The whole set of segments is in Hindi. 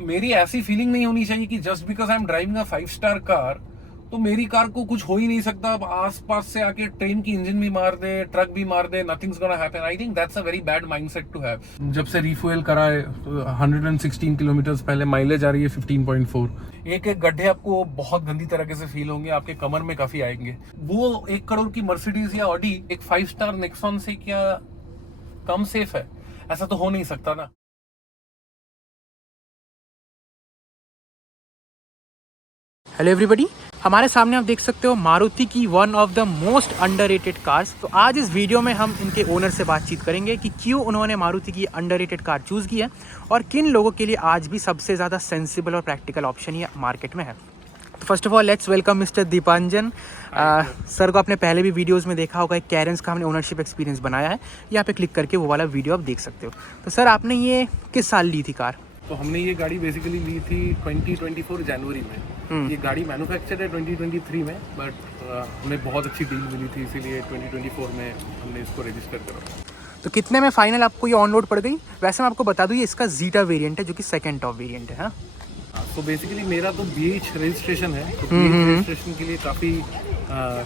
मेरी ऐसी फीलिंग नहीं होनी चाहिए कि just because I am driving a 5 star car तो मेरी कार को कुछ हो ही नहीं सकता। अब आसपास से आके ट्रेन की इंजन भी मार दे, ट्रक भी मार दे, nothing's gonna happen. I think that's a very bad mindset to have. जब से रिफ्यूल करा है 116 किलोमीटर पहले माइलेज आ रही है 15.4। एक एक गड्ढे आपको बहुत गंदी तरीके से फील होंगे, आपके कमर में काफी आएंगे। वो 1 करोड़ की मर्सिडीज या ऑडी एक 5 स्टार नेक्सॉन से क्या कम सेफ है? ऐसा तो हो नहीं सकता ना। हेलो एवरीबॉडी, हमारे सामने आप देख सकते हो मारुति की one of the most underrated cars. तो आज इस वीडियो में हम इनके ओनर से बातचीत करेंगे कि क्यों उन्होंने मारुति की अंडररेटेड कार चूज़ की है और किन लोगों के लिए आज भी सबसे ज़्यादा सेंसिबल और प्रैक्टिकल ऑप्शन ये मार्केट में है। तो first of all let's welcome mister Dipanjan. Sir को आपने पहले भी वीडियोज़ में देखा होगा, एक कैरेंस का हमने ओनरशिप एक्सपीरियंस बनाया है, यहाँ पे क्लिक करके वो वाला वीडियो आप देख सकते हो। तो सर आपने ये किस साल ली थी कार? तो हमने ये गाड़ी बेसिकली ली थी 2024 जनवरी में। ये गाड़ी मैन्युफैक्चर्ड है 2023 में, बट हमें बहुत अच्छी डील मिली थी, इसीलिए 2024 में हमने इसको रजिस्टर करा। तो कितने में फाइनल आपको ये ऑन रोड पड़ गई? वैसे मैं आपको बता दूँ ये इसका जीटा वेरिएंट है जो कि सेकंड टॉप वेरिएंट है। तो बेसिकली मेरा तो BH रजिस्ट्रेशन है, तो BH रजिस्ट्रेशन के लिए काफ़ी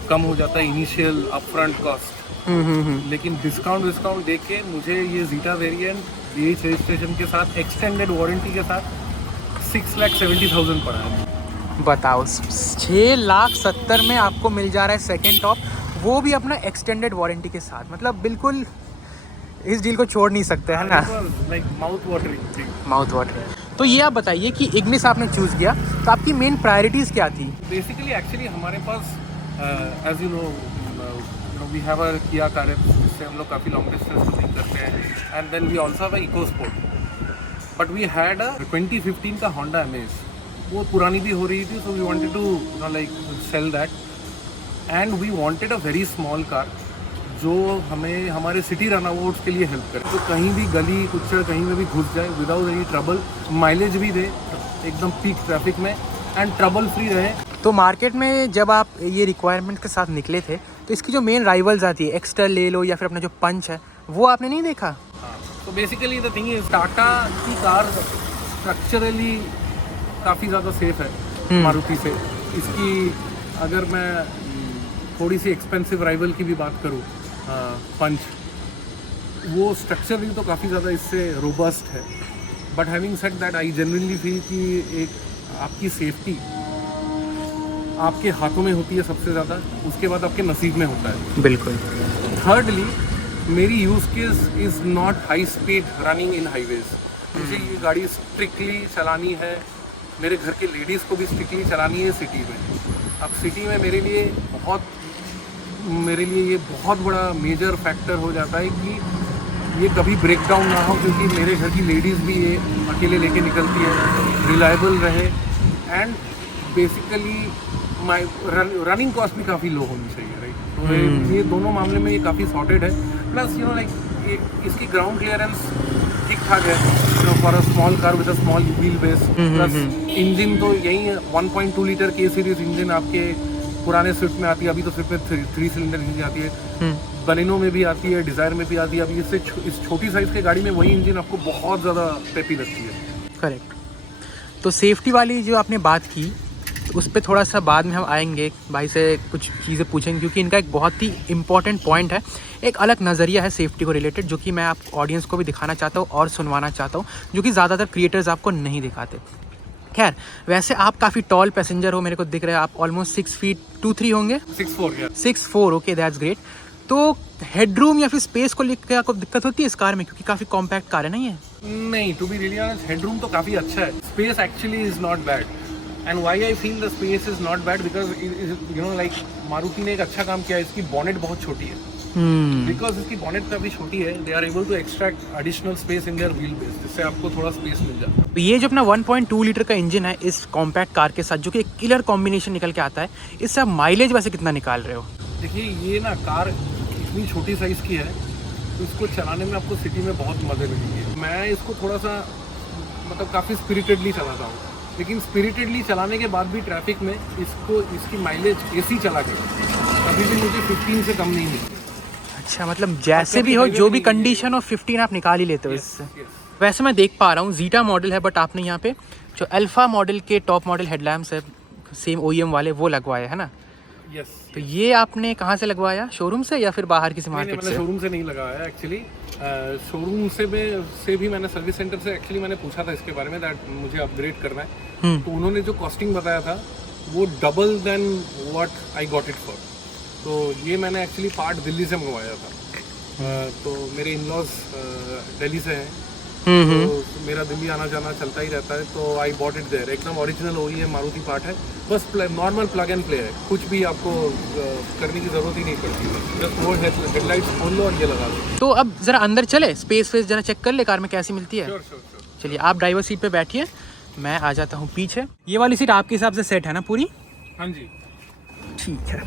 कम हो जाता है इनिशियल अपफ्रंट कॉस्ट। लेकिन डिस्काउंट देख के मुझे ये जीटा वेरिएंट BH रजिस्ट्रेशन के साथ एक्सटेंडेड वारंटी के साथ 6,70,000 पड़ा है। बताओ, 6,70,000 में आपको मिल जा रहा है सेकेंड टॉप, वो भी अपना एक्सटेंडेड वारंटी के साथ। मतलब बिल्कुल इस डील को छोड़ नहीं सकते है ना। Like mouth watering. तो ये आप बताइए कि इग्निस आपने चूज़ किया तो आपकी मेन प्रायोरिटीज़ क्या थी? बेसिकली एक्चुअली हमारे पास as you know we have a Kia car, जिससे हम लोग काफ़ी लॉन्ग डिस्टेंस रनिंग करते हैं। And then we also have a EcoSport, but we had a 2015 का होंडा अमेज। वो पुरानी भी हो रही थी, so we wanted to like sell that and we wanted a very small car जो हमें हमारे सिटी रनआउट्स के लिए हेल्प करे, तो कहीं भी गली कुचड़ कहीं में भी घुस जाए विदाउट एनी ट्रबल, माइलेज भी दे एकदम पीक ट्रैफिक में एंड ट्रबल फ्री रहे। तो मार्केट में जब आप ये रिक्वायरमेंट के साथ निकले थे तो इसकी जो मेन राइवल्स आती है, एक्स्ट्रा ले लो या फिर अपना जो पंच है, वो आपने नहीं देखा? हाँ, तो basically the thing is Tata की कार स्ट्रक्चरली काफ़ी ज़्यादा सेफ है मारुति से। इसकी अगर मैं थोड़ी सी एक्सपेंसिव राइवल की भी बात करूँ, पंच, वो स्ट्रक्चरली तो काफ़ी ज़्यादा इससे रोबस्ट है। But having said that I generally feel कि एक आपकी सेफ्टी आपके हाथों में होती है सबसे ज़्यादा, उसके बाद आपके नसीब में होता है। बिल्कुल। थर्डली मेरी use case is not high speed running in highways. मुझे ये गाड़ी स्ट्रिक्टली चलानी है, मेरे घर के लेडीज़ को भी स्ट्रिक्टली चलानी है सिटी में। अब सिटी में मेरे लिए ये बहुत बड़ा मेजर फैक्टर हो जाता है कि ये कभी ब्रेक डाउन ना हो, क्योंकि मेरे घर की लेडीज़ भी ये अकेले लेके निकलती है, रिलायबल रहे and basically my running cost भी काफ़ी लो होनी चाहिए, राइट। तो ये दोनों मामले में ये काफ़ी सॉर्टेड है। प्लस यू नो लाइक इसकी ग्राउंड क्लियरेंस ठीक ठाक है for a small car with a small wheel base. Plus engine तो यही है, 1.2 लीटर के सीरीज इंजन आपके पुराने स्विफ्ट में आती है, अभी तो स्विफ्ट में 3 सिलेंडर इंजन आती है, बलिनो में भी आती है, डिज़ायर में भी आती है। अभी इससे इस छोटी साइज़ की गाड़ी में वही इंजन आपको बहुत ज़्यादा पेपी लगती है। करेक्ट। तो सेफ्टी वाली जो आपने बात की उस पर थोड़ा सा बाद में हम आएंगे, भाई से कुछ चीज़ें पूछेंगे, क्योंकि इनका एक बहुत ही इंपॉर्टेंट पॉइंट है, एक अलग नज़रिया है सेफ्टी को रिलेटेड, जो कि मैं आप ऑडियंस को भी दिखाना चाहता हूँ और सुनवाना चाहता हूँ, जो कि ज़्यादातर क्रिएटर्स आपको नहीं दिखाते। खैर, वैसे आप काफ़ी टॉल पैसेंजर हो, मेरे को दिख रहा है आप ऑलमोस्ट 6 फीट 2 3 होंगे। 6'4", ओके, दैट्स ग्रेट। तो हेडरूम या फिर स्पेस को लेकर आपको दिक्कत होती है इस कार में, क्योंकि काफ़ी कॉम्पैक्ट कार है ना ये? नहीं, to be really honest headroom तो काफ़ी अच्छा है। Space actually is not bad and why I feel the space is not bad because you know like Maruti ने एक अच्छा काम किया है, इसकी बॉनेट बहुत छोटी है। बिकॉज इसकी बॉनेट काफ़ी छोटी है, they are able to extract additional space in their wheelbase, जिससे आपको थोड़ा स्पेस मिल जाता है। तो ये जो अपना 1.2 लीटर का इंजन है इस कॉम्पैक्ट कार के साथ, जो कि एक किलर कॉम्बिनेशन निकल के आता है, इससे आप माइलेज वैसे कितना निकाल रहे हो? देखिए, ये ना कार इतनी छोटी साइज़ की है तो इसको चलाने में आपको सिटी में बहुत मज़े मिलेंगे। मैं इसको थोड़ा सा मतलब काफ़ी स्पिरिटेडली चलाता हूँ, लेकिन स्पिरिटेडली चलाने के बाद भी ट्रैफिक में इसकी माइलेज एसी चला के कभी भी मुझे 15 से कम नहीं मिली। अच्छा, मतलब जैसे भी हो, जो भी कंडीशन हो, 15 आप निकाल ही लेते हो इससे। वैसे मैं देख पा रहा हूँ जीटा मॉडल है, बट आपने यहाँ पे जो अल्फ़ा मॉडल के टॉप मॉडल हेडलैम्प्स है सेम OEM वाले वो लगवाए है ना। यस। तो ये आपने कहाँ से लगवाया, शोरूम से या फिर बाहर किसी मार्केट मैंने से? शोरूम से नहीं लगाया एक्चुअली। शोरूम से भी मैंने सर्विस सेंटर से एक्चुअली मैंने पूछा था इसके बारे में, दैट मुझे अपग्रेड करना है। तो उन्होंने जो कॉस्टिंग बताया था वो double than what I got it for. तो ये मैंने एक्चुअली पार्ट दिल्ली से मंगवाया था। तो मेरे इन-लॉज दिल्ली से हैं, तो मेरा दिल्ली आना जाना चलता ही रहता है, तो आई बॉट इट देयर। एकदम ओरिजिनल OEM मारुति पार्ट है, बस नॉर्मल प्लग एंड प्ले है, कुछ भी आपको करने की ज़रूरत ही नहीं पड़ती। जस्ट वो हेडलाइट्स खोल लो और ये लगा दो। तो अब ज़रा अंदर चले, स्पेस जरा चेक कर ले कार में कैसी मिलती है। Sure sure sure. चलिए आप ड्राइवर सीट पे बैठिए, मैं आ जाता हूँ पीछे। ये वाली सीट आपके हिसाब से सेट है ना पूरी? हाँ जी। ठीक है,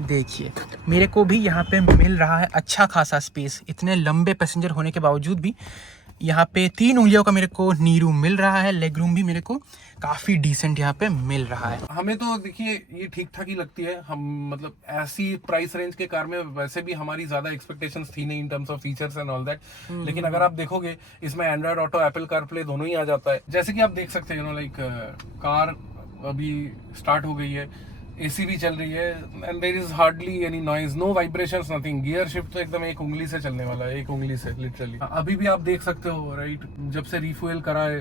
देखिए मेरे को भी यहाँ पे मिल रहा है अच्छा खासा स्पेस। इतने लंबे पैसेंजर होने के बावजूद भी यहाँ पे 3 उंगलियों का मेरे को नी रूम मिल रहा है। लेग रूम भी मेरे को काफ़ी डिसेंट यहाँ पे मिल रहा है। हमें तो देखिए ये ठीक ठाक ही लगती है। हम मतलब ऐसी प्राइस रेंज के कार में वैसे भी हमारी ज्यादा एक्सपेक्टेशंस थी नहीं in terms of features and all that. लेकिन अगर आप देखोगे इसमें एंड्रॉइड ऑटो, एप्पल कारप्ले दोनों ही आ जाता है। जैसे कि आप देख सकते हैं लाइक कार अभी स्टार्ट हो गई है, AC भी चल रही है, and there is hardly any noise, no vibrations, nothing. Gear shift तो एकदम एक उंगली से चलने वाला है, एक उंगली से लिटरली। अभी भी आप देख सकते हो राइट, जब से रिफ्यूल करा है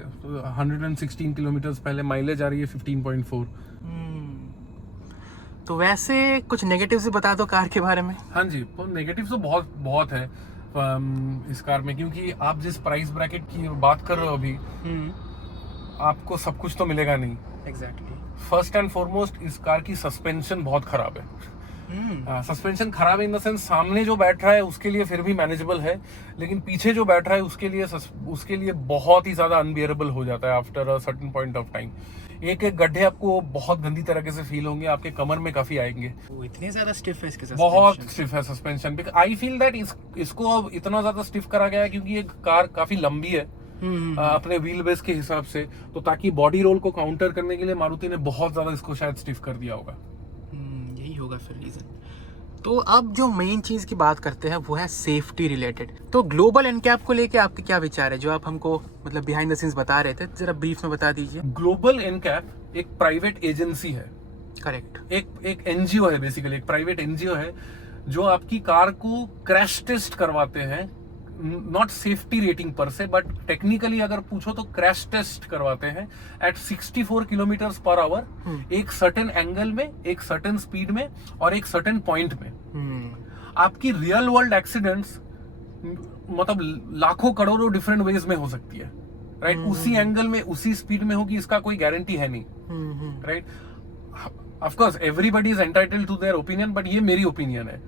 116 किलोमीटर पहले माइलेज आ रही है 15.4। तो वैसे कुछ नेगेटिव से बता दो कार के बारे में। हाँ जी, तो नेगेटिव तो बहुत बहुत है इस कार में, क्योंकि आप जिस प्राइस ब्रैकेट की बात कर रहे हो अभी, आपको सब कुछ तो मिलेगा नहीं। एग्जैक्टली। फर्स्ट एंड फॉरमोस्ट इस कार की सस्पेंशन बहुत खराब है। सस्पेंशन खराब है इन द सेंस, सामने जो बैठ रहा है उसके लिए फिर भी मैनेजेबल है, लेकिन पीछे जो बैठ रहा है उसके लिए बहुत ही ज्यादा अनबियरेबल हो जाता है after a certain point of time. एक एक गड्ढे आपको बहुत गंदी तरीके से फील होंगे, आपके कमर में काफी आएंगे। इतने ज्यादा स्टिफ है इसके साथ? बहुत स्टिफ है सस्पेंशन। आई फील दैट इसको अब इतना ज्यादा स्टिफ करा गया है क्योंकि ये कार काफी लंबी है अपने व्हील बेस के हिसाब से, तो ताकि बॉडी रोल को काउंटर करने के लिए मारुति ने बहुत ज्यादा इसको शायद स्टिफ कर दिया होगा। यही होगा फिर रीजन। तो अब जो मेन चीज की बात करते हैं वो है सेफ्टी रिलेटेड। तो ग्लोबल एनकैप को लेके आपके क्या विचार है, जो आप हमको मतलब बिहाइंड द सीन्स बता रहे थे, जरा ब्रीफ में बता दीजिए। ग्लोबल एनकैप एक प्राइवेट एजेंसी है। करेक्ट। एक NGO है, बेसिकली एक प्राइवेट NGO है जो आपकी कार को क्रैश टेस्ट करवाते हैं। नॉट सेफ्टी रेटिंग पर से, बट टेक्निकली अगर पूछो तो क्रैश टेस्ट करवाते हैं एट 64 किलोमीटर पर आवर, एक सर्टेन एंगल में, एक सर्टेन स्पीड में और एक सर्टेन पॉइंट में। आपकी रियल वर्ल्ड एक्सीडेंट्स मतलब लाखों करोड़ों डिफरेंट वेज में हो सकती है, राइट? उसी एंगल में, उसी स्पीड में होगी, इसका कोई गारंटी है नहीं, right? Of course everybody is entitled to their opinion, but ये मेरी ओपिनियन है।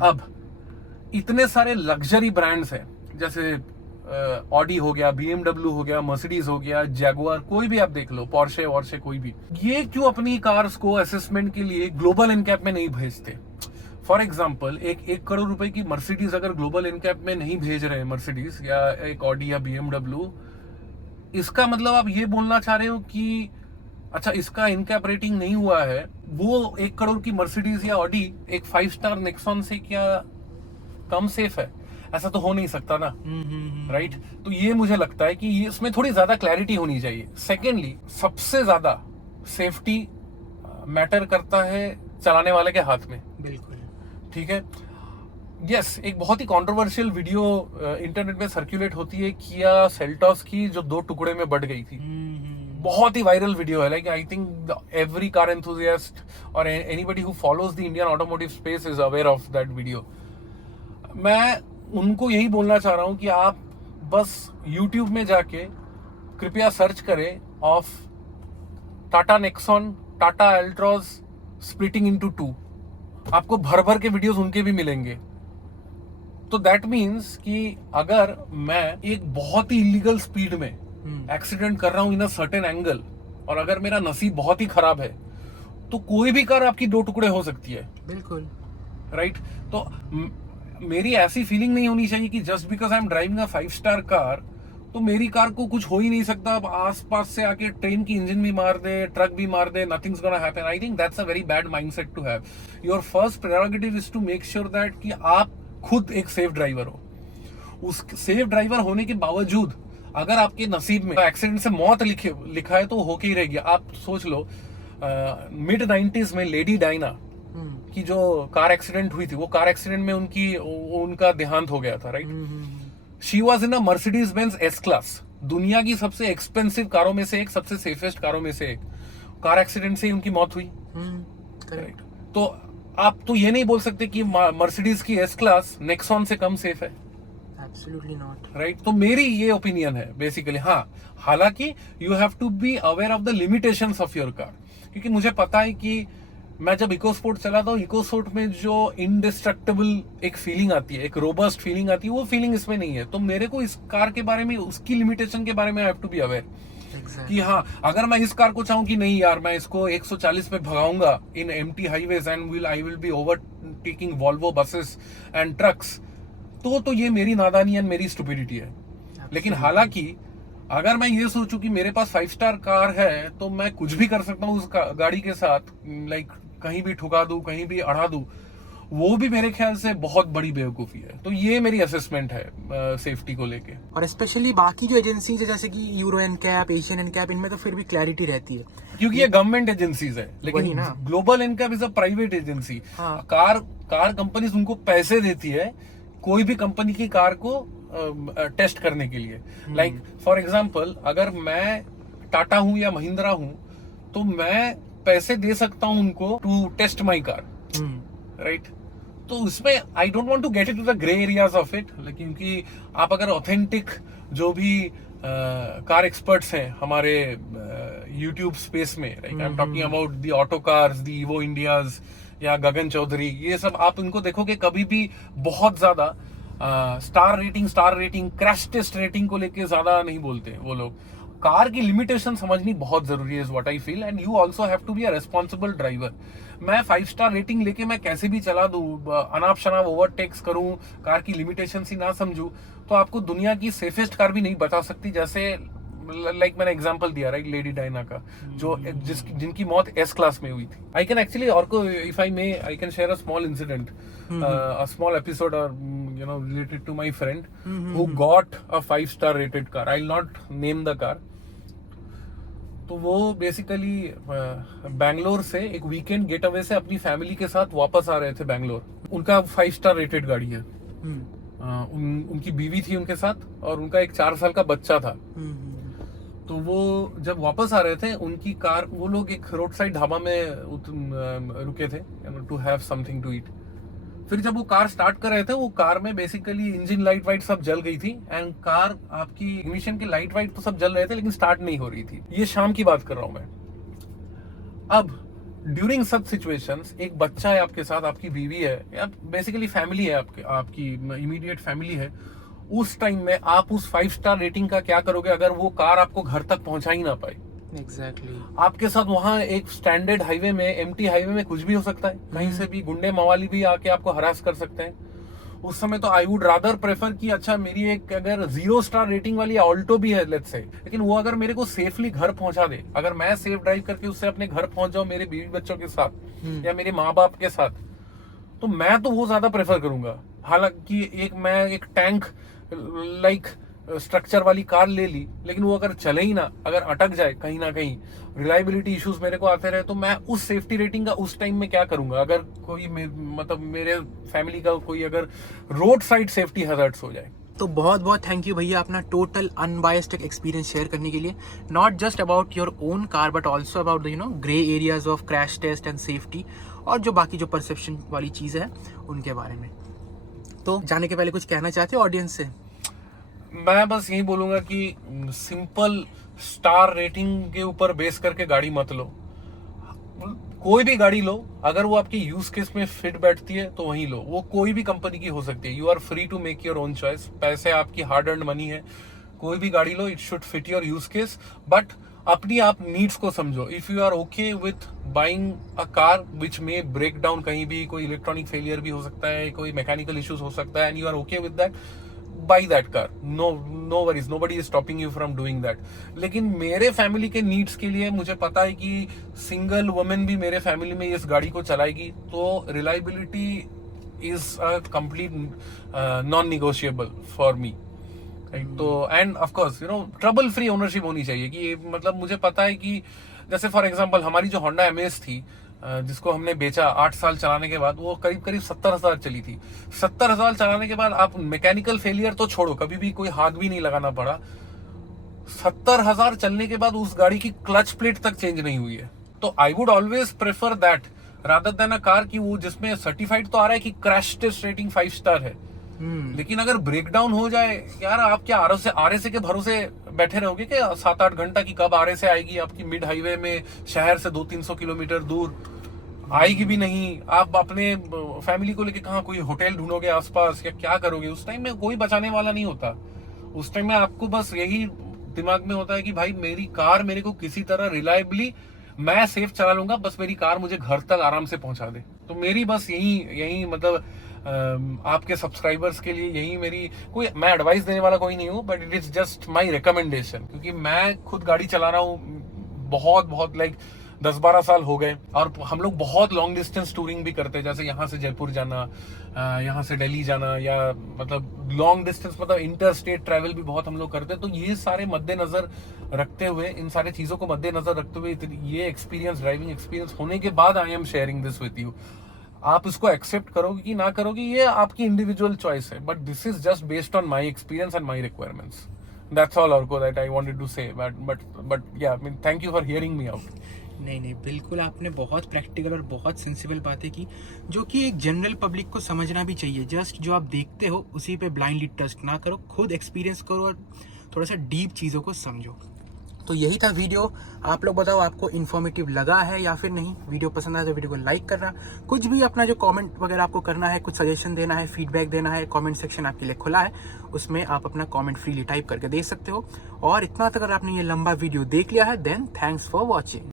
अब इतने सारे लग्जरी ब्रांड्स हैं, जैसे ऑडी हो गया, BMW हो गया, मर्सिडीज हो गया, जैगुआर, कोई भी आप देख लो, पोर्शे वॉर्शे, कोई भी, ये क्यों अपनी कार्स को असेसमेंट के लिए ग्लोबल एनकैप में नहीं भेजते? फॉर एग्जाम्पल, एक करोड़ रुपए की मर्सिडीज अगर ग्लोबल एनकैप में नहीं भेज रहे हैं मर्सिडीज या एक ऑडी या BMW, इसका मतलब आप ये बोलना चाह रहे हो कि अच्छा इसका इनकैप रेटिंग नहीं हुआ है, वो 1 करोड़ की मर्सिडीज या ऑडी एक 5 स्टार नेक्सॉन से क्या कम सेफ है? ऐसा तो हो नहीं सकता ना, राइट? तो ये मुझे लगता है कि ये इसमें थोड़ी ज्यादा क्लैरिटी होनी चाहिए। सेकेंडली, सबसे ज्यादा सेफ्टी मैटर करता है चलाने वाले के हाथ में। बिल्कुल, ठीक है। यस, एक बहुत ही कंट्रोवर्शियल वीडियो इंटरनेट में सर्कुलेट होती है किया सेल्टॉस की, जो 2 टुकड़े में बढ़ गई थी। बहुत ही वायरल वीडियो है, like I think every car enthusiast और anybody who follows the Indian automotive space is aware of that video. मैं उनको यही बोलना चाह रहा हूं कि आप बस YouTube में जाके कृपया सर्च करें of Tata Nexon, Tata Altroz splitting into 2, आपको भर भर के वीडियोस उनके भी मिलेंगे। तो दैट मीन्स कि अगर मैं एक बहुत ही इलीगल स्पीड में एक्सीडेंट कर रहा हूं इन अ सर्टेन एंगल, और अगर मेरा नसीब बहुत ही खराब है, तो कोई भी कार आपकी 2 टुकड़े हो सकती है। बिल्कुल, राइट? तो मेरी ऐसी फीलिंग नहीं होनी चाहिए कि just because I am driving a 5 star car तो मेरी कार को कुछ हो ही नहीं सकता। अब आसपास से आके ट्रेन की इंजन भी मार दे, ट्रक भी मार दे, nothing's gonna happen. I think that's a very bad mindset to have. Your first prerogative is to make sure that कि आप खुद एक सेफ ड्राइवर हो। उस सेफ ड्राइवर होने के बावजूद अगर आपके नसीब में एक्सीडेंट से मौत लिखा है तो होके ही रहेगी। आप सोच लो मिड 90s में लेडी डायना की जो कार एक्सीडेंट हुई थी, वो कार एक्सीडेंट में उनका देहांत हो गया था, right. She was in a Mercedes Benz S class, दुनिया की सबसे एक्सपेंसिव कारों में से एक, सबसे सेफेस्ट कारों में से एक। कार एक्सीडेंट से उनकी मौत हुई, करेक्ट। तो आप तो ये नहीं बोल सकते कि मर्सिडीज की एस क्लास नेक्सॉन से कम सेफ है, एब्सोल्युटली नॉट, राइट। तो मेरी ये ओपिनियन है बेसिकली। हाँ, हालांकि you have to be aware of the limitations of your car, क्योंकि मुझे पता है कि मैं जब इको स्पोर्ट चलाता हूँ, इको स्पोर्ट में जो इंडिस्ट्रक्टेबल एक फीलिंग आती है, एक रोबस्ट फीलिंग आती है, वो फीलिंग इसमें नहीं है। तो मेरे को इस कार के बारे में, उसकी लिमिटेशन के बारे में I have to be aware कि हाँ, अगर मैं इस कार को चाहूँ कि नहीं यार मैं इसको 140 पे भगाऊंगा in empty highways and I will be overtaking Volvo buses and trucks, तो ये मेरी नादानी एंड मेरी स्टुपिडिटी है। लेकिन हालांकि अगर मैं ये सोचूं कि मेरे पास 5 स्टार कार है तो मैं कुछ भी कर सकता हूँ उस गाड़ी के साथ, लाइक कहीं भी ठुका दूं, कहीं भी अड़ा दूं, वो भी मेरे ख्याल से बहुत बड़ी बेवकूफी है। तो ये मेरी असेसमेंट है सेफ्टी को लेके। और स्पेशली बाकी जो एजेंसीज है जैसे कि यूरो एनकैप, एशियन एनकैप, इनमें तो फिर भी क्लैरिटी रहती है क्योंकि ये गवर्नमेंट एजेंसीज है, लेकिन global NCAP is a private agency. Car companies उनको पैसे देती है कोई भी कंपनी की कार को टेस्ट करने के लिए। लाइक फॉर एग्जाम्पल, अगर मैं टाटा हूं या महिंद्रा हूं तो मैं पैसे दे सकता हूं उनको to test my car, right. तो उसमें I don't want to get it to the grey areas of it, क्योंकि आप अगर ऑथेंटिक जो भी कार एक्सपर्ट्स हैं हमारे यूट्यूब स्पेस में, like I am talking about the auto cars, the Evo India's या गगन चौधरी, ये सब आप इनको देखोगे कभी भी बहुत ज्यादा star rating crash test rating को लेके ज्यादा नहीं बोलते वो लोग। कार की लिमिटेशन समझनी बहुत जरूरी है, is what I feel, and you also have to be a responsible driver. मैं 5 स्टार रेटिंग लेके मैं कैसे भी चला दूं, अनाप शनाप ओवरटेक्स करूं, कार की लिमिटेशन ही ना समझूं, तो आपको दुनिया की सेफेस्ट कार भी नहीं बता सकती। जैसे लाइक मैंने एग्जांपल दिया, राइट, लेडी डायना का, जो जिनकी मौत एस क्लास में हुई थी। आई कैन एक्चुअली, और को if I may, I can share a small incident, a small episode और you know related to my friend who got a 5 star rated car. I'll not name the car. तो वो बेसिकली बैंगलोर से एक वीकेंड गेट अवे से अपनी फैमिली के साथ वापस आ रहे थे बैंगलोर। उनका 5 स्टार रेटेड गाड़ी है। उनकी बीवी थी उनके साथ और उनका एक 4 साल का बच्चा था। तो वो जब वापस आ रहे थे, उनकी कार, वो लोग एक रोड साइड ढाबा में रुके थे to have something to eat. फिर जब वो कार स्टार्ट कर रहे थे, वो कार में बेसिकली इंजन लाइट वाइट सब जल गई थी एंड कार, आपकी इग्निशन की लाइट वाइट तो सब जल रहे थे लेकिन स्टार्ट नहीं हो रही थी। ये शाम की बात कर रहा हूं मैं। अब ड्यूरिंग सच सिचुएशंस, एक बच्चा है आपके साथ, आपकी बीवी है, या बेसिकली फैमिली है, आपकी इमीडिएट फैमिली है, उस टाइम में आप उस 5 स्टार रेटिंग का क्या करोगे अगर वो कार आपको घर तक पहुंचा ही ना पाए? एग्जैक्टली। आपके साथ वहां एक स्टैंडर्ड हाईवे में, एम्प्टी हाईवे में कुछ भी हो सकता है, कहीं से भी गुंडे मवाली भी आके आपको हरास कर सकते हैं। उस समय तो आई वुड रादर प्रेफर कि अच्छा मेरी एक अगर 0 स्टार रेटिंग वाली ऑल्टो भी है लेट्स से, लेकिन वो अगर मेरे को सेफली घर पहुंचा दे, अगर मैं सेफ ड्राइव करके उससे अपने घर पहुंच जाऊं मेरे बीवी बच्चों के साथ या मेरे माँ बाप के साथ, तो मैं तो वो ज्यादा प्रेफर करूंगा। हालांकि मैं एक टैंक लाइक स्ट्रक्चर वाली कार ले ली, लेकिन वो अगर चले ही ना, अगर अटक जाए कहीं ना कहीं, रिलायबिलिटी इश्यूज मेरे को आते रहे, तो मैं उस सेफ्टी रेटिंग का उस टाइम में क्या करूंगा? अगर कोई मतलब मेरे फैमिली का कोई अगर रोड साइड सेफ्टी हैजर्ड्स हो जाए। तो बहुत बहुत थैंक यू भैया अपना टोटल अनबायस्ड एक्सपीरियंस शेयर करने के लिए, not just about your own car but also about the grey areas of crash test and safety, और जो बाकी जो परसेप्शन वाली चीज़ है उनके बारे में। तो जाने के पहले कुछ कहना चाहते हो ऑडियंस से? मैं बस यही बोलूंगा कि सिंपल स्टार रेटिंग के ऊपर बेस करके गाड़ी मत लो। कोई भी गाड़ी लो, अगर वो आपकी यूज केस में फिट बैठती है तो वही लो। वो कोई भी कंपनी की हो सकती है। You are free to make your own choice. पैसे आपकी हार्ड अर्न्ड मनी है। कोई भी गाड़ी लो, it should fit your use case, but अपनी आप नीड्स को समझो। If you are okay with buying a car which में ब्रेक डाउन, कहीं भी कोई इलेक्ट्रॉनिक फेलियर भी हो सकता है, कोई मैकेनिकल इश्यूज हो सकता है, and you are okay with that, buy that car. No worries, nobody is stopping you from doing that. लेकिन मेरे फैमिली के नीड्स के लिए मुझे पता है कि सिंगल वुमेन भी मेरे फैमिली में इस गाड़ी को चलाएगी, तो reliability is a complete non-negotiable for me. Right? तो end of course you know trouble free ownership होनी चाहिए कि मतलब मुझे पता है कि जैसे फॉर एग्जांपल हमारी जो होंडा एमएस थी जिसको हमने बेचा 8 साल चलाने के बाद, वो करीब करीब 70,000 चली थी। 70,000 चलाने के बाद आप मैकेनिकल फेलियर तो छोड़ो, कभी भी कोई हाथ भी नहीं लगाना पड़ा। 70,000 चलने के बाद उस गाड़ी की क्लच प्लेट तक चेंज नहीं हुई है। तो I would always prefer that rather than a car की वो जिसमें सर्टिफाइड तो आ रहा है कि क्रैश टेस्ट रेटिंग 5 स्टार है, लेकिन अगर ब्रेक डाउन हो जाए यार, आप क्या आरएसए के भरोसे बैठे रहोगे कि 7-8 घंटा की कब आरएसए आएगी आपकी मिड हाईवे में शहर से 200-300 किलोमीटर दूर, आएगी भी नहीं। आप अपने फैमिली को लेके कहाँ कोई होटल ढूंढोगे आसपास या क्या करोगे? उस टाइम में कोई बचाने वाला नहीं होता। उस टाइम में आपको बस यही दिमाग में होता है कि भाई मेरी कार मेरे को किसी तरह रिलायबली मैं सेफ चला लूंगा, बस मेरी कार मुझे घर तक आराम से पहुंचा दे। तो मेरी बस यही मतलब आपके सब्सक्राइबर्स के लिए यही मेरी, कोई मैं एडवाइस देने वाला कोई नहीं हूँ, but it is just my recommendation, क्योंकि मैं खुद गाड़ी चला रहा हूँ बहुत लाइक 10-12 साल हो गए, और हम लोग बहुत लॉन्ग डिस्टेंस टूरिंग भी करते हैं, जैसे यहाँ से जयपुर जाना, यहाँ से दिल्ली जाना, या मतलब लॉन्ग डिस्टेंस मतलब इंटर स्टेट ट्रैवल भी बहुत हम लोग करते हैं। तो ये सारे मद्देनजर रखते हुए, इन सारे चीज़ों को मद्देनजर रखते हुए ये एक्सपीरियंस, ड्राइविंग एक्सपीरियंस होने के बाद I am sharing this with you. आप इसको एक्सेप्ट करोगे कि ना करोगे ये आपकी इंडिविजुअल चॉइस है, but this is just based on my experience and my requirements. That's all, Orko, that I wanted to say. But yeah, I mean, thank you for hearing me out. नहीं, बिल्कुल आपने बहुत प्रैक्टिकल और बहुत सेंसिबल बातें की, जो कि एक जनरल पब्लिक को समझना भी चाहिए। जस्ट जो आप देखते हो उसी पे ब्लाइंडली ट्रस्ट ना करो, खुद एक्सपीरियंस करो और थोड़ा सा डीप चीज़ों को समझो। तो यही था वीडियो। आप लोग बताओ आपको इन्फॉर्मेटिव लगा है या फिर नहीं। वीडियो पसंद आया तो वीडियो को लाइक करना, कुछ भी अपना जो कमेंट वगैरह आपको करना है, कुछ सजेशन देना है, फीडबैक देना है, कमेंट सेक्शन आपके लिए खुला है, उसमें आप अपना कमेंट फ्रीली टाइप करके दे सकते हो। और इतना तक अगर आपने ये लंबा वीडियो देख लिया है, देन थैंक्स फॉर वॉचिंग।